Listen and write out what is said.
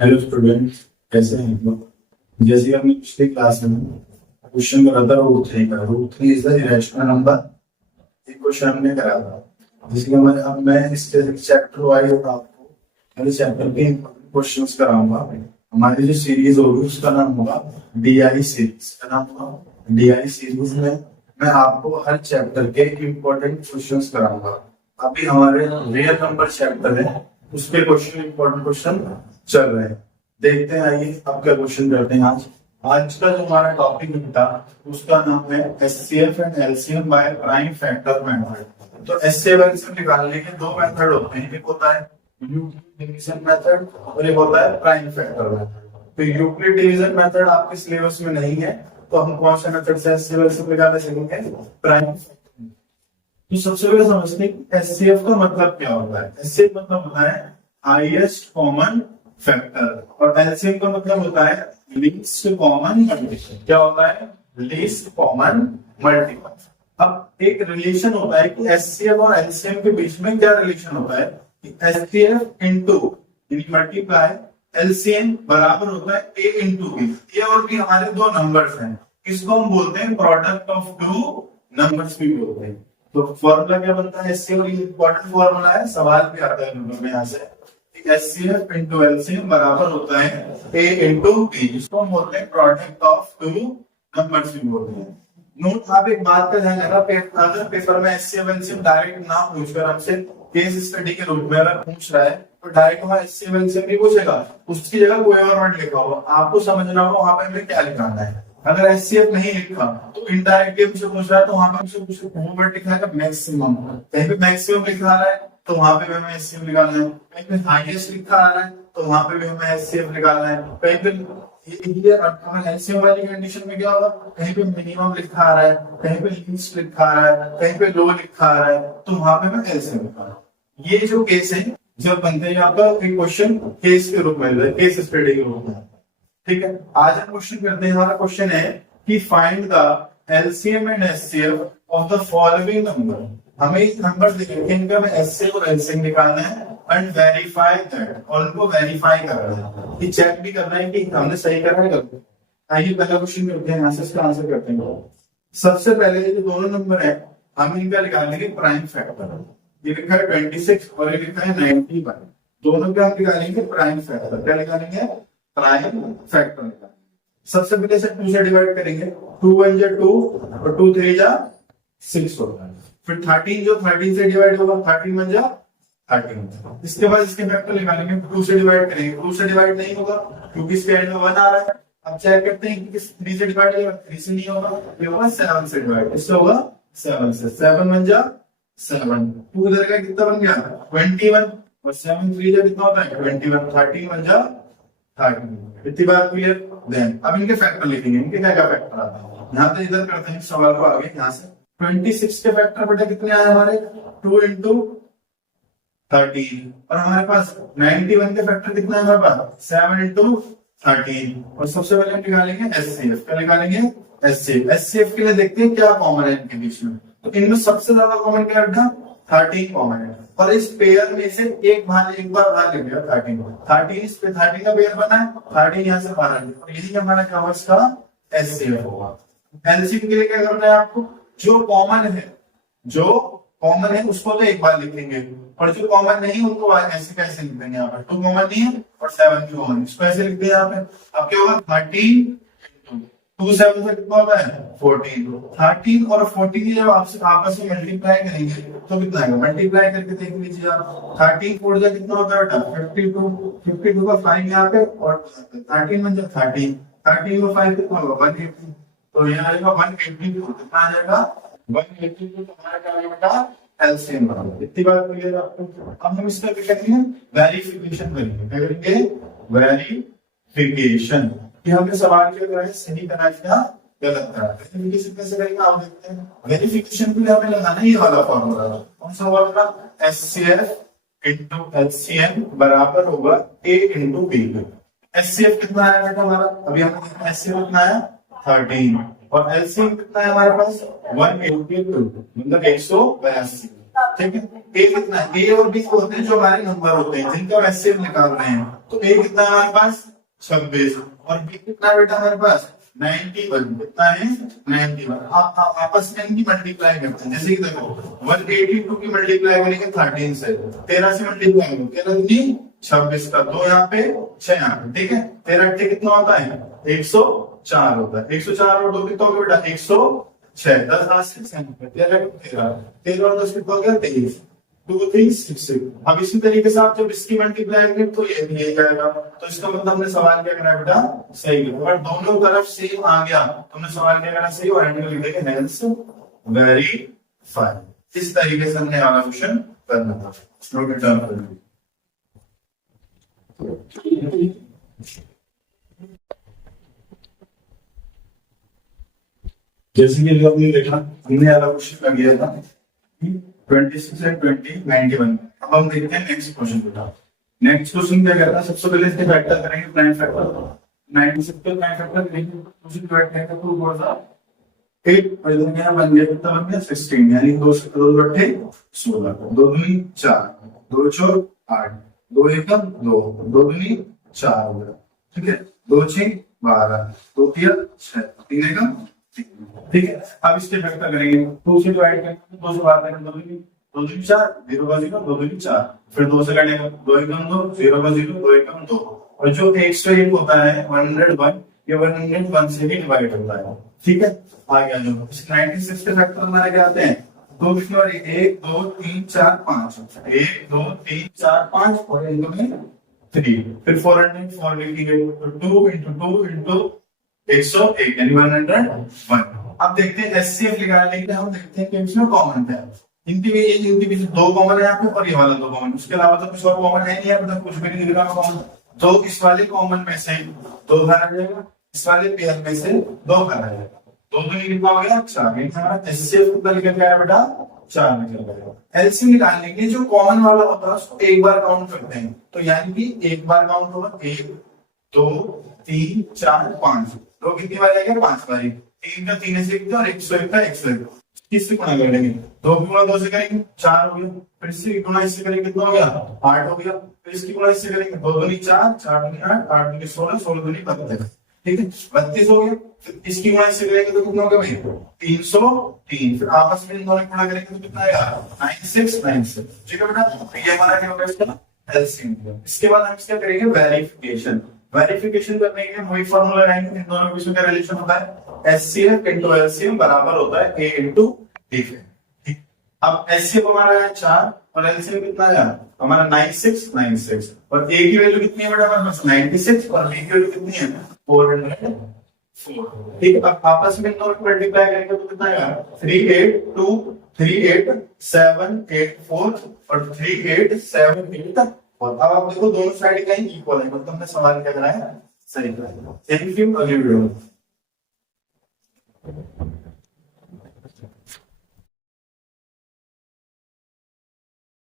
Hello student, कैसे हैं आप लोग। जैसे हमने पिछली क्लास में क्वेश्चन करा था root three is the irrational number. ये क्वेश्चन हमने करा था, जिसके अब मैं इसके चैप्टर वाइज आपको पहले चैप्टर के क्वेश्चंस कराऊंगा। हमारी जो सीरीज होगी उसका नाम होगा डीआई सीरीज। का नाम होगा डीआई सीरीज में मैं आपको हर चैप्टर के इम्पोर्टेंट क्वेश्चंस कराऊंगा। अभी हमारे रियल नंबर चैप्टर है, उसके क्वेश्चन इम्पोर्टेंट क्वेश्चन चल रहे हैं। देखते हैं, आइए अब क्या क्वेश्चन करते हैं। आज का जो हमारा टॉपिक था उसका नाम है HCF and LCM by prime factor method. तो एचसीएफ एलसीएम निकालने के दो मेथड होते हैं, एक होता है यूक्लिड डिवीजन मेथड और एक होता है प्राइम फैक्टर मेथड। तो यूक्लिड डिवीजन मेथड आपके सिलेबस में नहीं है, तो हम कौन सा मेथड से एचसीएफ एलसीएम निकालने सीखेंगे? प्राइम। तो सबसे पहले समझते हैं एचसीएफ का मतलब क्या होता है। एचसीएफ मतलब होता है हाईएस्ट कॉमन फैक्टर और एलसीएम का मतलब होता है लीस्ट कॉमन मल्टीपल। क्या होता है? Least common multiple. अब एक रिलेशन होता है कि एचसीएफ और एलसीएम के बीच में क्या रिलेशन होता है कि एचसीएफ इनटू मल्टीप्लाई एलसीएम बराबर होता है ए इनटू बी। ए और बी हमारे दो नंबर्स हैं, इसको हम बोलते हैं प्रोडक्ट ऑफ टू नंबर्स भी बोलते हैं। तो फॉर्मूला क्या बनता है? एचसीएफ इंपॉर्टेंट फॉर्मूला है, सवाल भी आता है नंबर में। यहाँ से एचसीएफ इंटू एलसीएम बराबर होता है ए इंटू बी, जिसको हम बोलते हैं प्रोडक्ट ऑफ टू नंबर्स भी बोलते हैं। नोट, आप एक बात का ध्यान रखना, अगर पेपर में एचसीएफ एलसीएम डायरेक्ट ना पूछकर हमसे केस स्टडी के रूप में अगर पूछ रहा है तो डायरेक्ट वहां एचसीएफ एलसीएम नहीं पूछेगा, उसकी जगह कोई और वर्ड लिखा होगा, आपको समझना होगा वहां पे हमें क्या लिखाना है। अगर एचसीएफ नहीं लिखा तो इनडायरेक्टली हमसे पूछ रहा है तो वहां पे हमसे पूछ वो वर्ड लिखना है मैक्सिमम। कहीं पे मैक्सिमम लिखा रहा है तो वहां पे भी हमें एचसीएफ निकालना है, कहीं पे हाईएस्ट लिखा आ रहा है तो वहां पे भी हमें एचसीएफ निकालना है। कहीं पे ये एलसीएम वाली कंडीशन में क्या होगा, कहीं पे मिनिमम लिखा आ रहा है, कहीं पे लीस्ट लिखा आ रहा है, कहीं पे लो लिखा आ रहा है, तो वहां पे हमें एलसीएम निकालना है। ये जो केस है जब बनते हैं आपका एक क्वेश्चन केस के रूप में, केस स्टडी के रूप में। ठीक है, आज हम क्वेश्चन करते हैं। हमारा क्वेश्चन है कि find the LCM and HCF of the following number. हमें एक नंबर देंगे, इनका हमें एचसीएफ और एलसीएम निकालना है एंड वेरीफाई दैट, और उनको वेरीफाई करना है, ये चेक भी करना है कि हमने सही करा है गलत। आइए पहला क्वेश्चन करते हैं, यहां से इसका आंसर करते हैं। सबसे पहले जो दोनों नंबर है हम इनका निकालेंगे प्राइम फैक्टर। ये लिखा है 26 और ये लिखा है 91, दोनों का हम निकालेंगे प्राइम फैक्टर। क्या निकालेंगे? प्राइम फैक्टर निकालेंगे। सबसे पहले से 2 से डिवाइड करेंगे, 2 1 जा 2 और 2 3 जा 6 होगा। फिर 13 जो 13 से डिवाइड होगा, 13 1 जा 13। इसके बाद इसके फैक्टर निकालेंगे, 2 से डिवाइड करेंगे, 2 से डिवाइड नहीं होगा क्योंकि इसके एंड में 1 आ रहा है। अब चेक करते हैं कि 3 से डिवाइड होगा, 3 से नहीं होगा, ये होगा 7 से डिवाइड, इससे होगा 7 से। 7 1 जा 7, 2 इधर का कितना बन गया 21 और 7 3 जा कितना होता है 21, 13 1 जा 13। इतनी बात क्लियर। देन अब इनके फैक्टर लिखेंगे, इनके क्या क्या फैक्टर आता है। यहाँ से इधर करते हैं सवाल को आगे। यहाँ से 26 के फैक्टर बेटा कितने आए हमारे 2 इंटू 13, और हमारे पास 91 के फैक्टर कितना है हमारे पास 7 इंटू 13। और सबसे पहले हम निकालेंगे एचसीएफ। क्या निकालेंगे? एचसीएफ। एचसीएफ के लिए देखते हैं क्या कॉमन है इनके बीच में। तो इनमें सबसे ज्यादा कॉमन क्या बेटा 13 कॉमन है, और इस पेयर में से एक बार बाहर लिख दिया 13 इस पे 13 का पेयर बना है, 13 यहाँ से बाहर लिया, और यही हमारा कवर्स का एचसीएफ होगा। एलसीएम के लिए क्या करना है आपको, जो कॉमन है उसको तो एक बार लिखेंगे, और जो कॉमन नहीं उनको ऐसे कैसे लिख देंगे। यहाँ पर 2 कॉमन नहीं है और 7 भी कॉमन, इसको ऐसे लिख दिया यहाँ पे। अब क्या होगा 13 2 7 से कितना होता है 14। 13 और 14 जब आपस में मल्टीप्लाई करेंगे तो कितना आएगा, मल्टीप्लाई करके देख लीजिए आप। 13 4 जा कितना होता है बेटा 52 का 5 यहाँ पे, और 13 1 जा 13, 13 में 5 कितना होगा 180, तो यहाँ आएगा 182। कितना आ जाएगा 182। तो हमारा क्या आएगा बेटा एलसीएम बराबर। इतनी बात क्लियर आपको। अब हम इसका क्या करेंगे, वेरिफिकेशन करेंगे। क्या करेंगे? वेरिफिकेशन, कि हमने सवाल के है सही करा क्या गलत करा। वेरिफिकेशन कैसे करेंगे आप देखते हैं। वेरिफिकेशन के लिए हमें लगाना ये वाला फॉर्मूला, कौन सा फॉर्मूला, एचसीएफ इंटू एचसीएम बराबर होगा ए इंटू बी। एचसीएफ कितना आया बेटा हमारा, अभी हमने देखा एचसीएफ कितना आया 13, और एलसीएम कितना है हमारे पास 182, मतलब 182। ठीक है। ए कितना है, ए और बी होते हैं जो हमारे नंबर होते हैं जिनका हम एचसीएफ निकाल रहे हैं। तो ए कितना है हमारे पास 26 और बी कितना बेटा हमारे पास 91, कितना है 91। आप आपस में इनकी मल्टीप्लाई करते हैं, जैसे कि देखो 182 की मल्टीप्लाई करेंगे 13 से, 13 से मल्टीप्लाई करो 13 दूनी 26 का 2 यहाँ पे 6 यहाँ पे, ठीक है। 13 8 कितना होता है 104 होता है। 104 और 2 कितना होगा बेटा 106, 10 हाथ से 13 13 और 10 कितना हो गया 23, 2 3 6। अब इसी तरीके से आप जब इसकी मल्टीप्लाई करेंगे तो ये भी यही जाएगा। तो इसका मतलब हमने सवाल क्या करा बेटा सही किया, अगर दोनों तरफ सेम आ गया तो हमने सवाल क्या करा सही और एंड में लिख देंगे हेंस वेरीफाई। इस तरीके से हमने वाला क्वेश्चन करना था। नोट इट डाउन करेंगे। जैसे कि हमने देखा हमने वाला क्वेश्चन कर गया था 26 एंड 20 91। अब हम देखते हैं नेक्स्ट क्वेश्चन बेटा। नेक्स्ट क्वेश्चन क्या करता है, सबसे पहले इसके फैक्टर करेंगे प्राइम फैक्टर 96 पे प्राइम फैक्टर करेंगे उसी डिवाइड करेंगे तो होगा सा 8 और इधर क्या बन गया कितना बन गया 16, यानी 2 से 2 बटे 16, 2 दूनी 4, 2 4 8, 2 1 2, 2 दूनी 4 हो गया, ठीक है। 2 6 12, 2 3 6, 3 1 ठीक है। अब इसके फैक्टर करेंगे 2 से डिवाइड करेंगे 2 से बाहर करेंगे 2 दूनी 4, 0 का 0 2 दूनी 4, फिर 2 से काटेंगे 2 1 2, 0 का 0 2 1 2, और जो 101 होता है 101 ये 101 से भी डिवाइड होता है, ठीक है। आगे आ जाओ। 96 के फैक्टर हमारे क्या आते हैं 2 कितने वाले 1 2 3 4 5, 1 2 3 4 5 और इनको में 3, फिर 404 लिखेंगे तो 2 into 2 into 101 यानी 101। अब देखते हैं एचसीएफ निकालने के लिए हम देखते हैं कि इसमें कॉमन क्या है। इनके बीच 2 कॉमन है यहाँ पे और ये वाला 2 कॉमन, उसके अलावा तो कुछ और कॉमन है नहीं, यहाँ पे कुछ भी नहीं दिख रहा कॉमन। तो इस वाले कॉमन में से 2 बाहर आ जाएगा, इस वाले पेयर में से 2 बाहर आ जाएगा, 2 दूनी कितना हो गया 4, हमारा एचसीएफ कितना निकल गया बेटा 4 निकल गया। एलसीएम निकालने के लिए जो कॉमन वाला होता है उसको एक बार काउंट करते हैं, तो यानी कि एक बार काउंट होगा 1 2 3 4 5, 2 कितनी बार आएगा 5 बार, 3 का 3 से और 101 का 101, किससे गुणा करेंगे 2 की गुणा 2 से करेंगे 4 हो गया, फिर इससे गुणा इससे करेंगे कितना हो गया 8 हो गया, फिर इसकी गुणा इससे करेंगे 2 दूनी 4 4 दूनी 8 8 दूनी 16 16 दूनी 32, ठीक है 32 हो गया। फिर इसकी गुणा इससे करेंगे तो कितना हो गया भाई 303, फिर आपस में इन दोनों गुणा करेंगे तो कितना आएगा 9696, ठीक है बेटा। तो ये हमारा क्या होगा इसका एलसीएम। इसके बाद हम इसका करेंगे वेरिफिकेशन। वेरिफिकेशन करने के लिए वही फार्मूला लगाएंगे, इन दोनों के बीच में क्या रिलेशन होता है एचसीएफ इनटू एलसीएम बराबर होता है ए इनटू डी। अब एचसीएफ हमारा है 4 और एलसीएम कितना आया हमारा 9696, और ए की वैल्यू कितनी है बेटा हमारे पास 96 और बी की वैल्यू कितनी है 404, ठीक है। अब आपस में दोनों को मल्टीप्लाई करेंगे तो कितना आएगा 382 38784 और 3878, और अब आप देखो दोनों साइड का इक्वल है, मतलब हमने सवाल क्या कराया सही कराया। थैंक यू, अगली वीडियो में।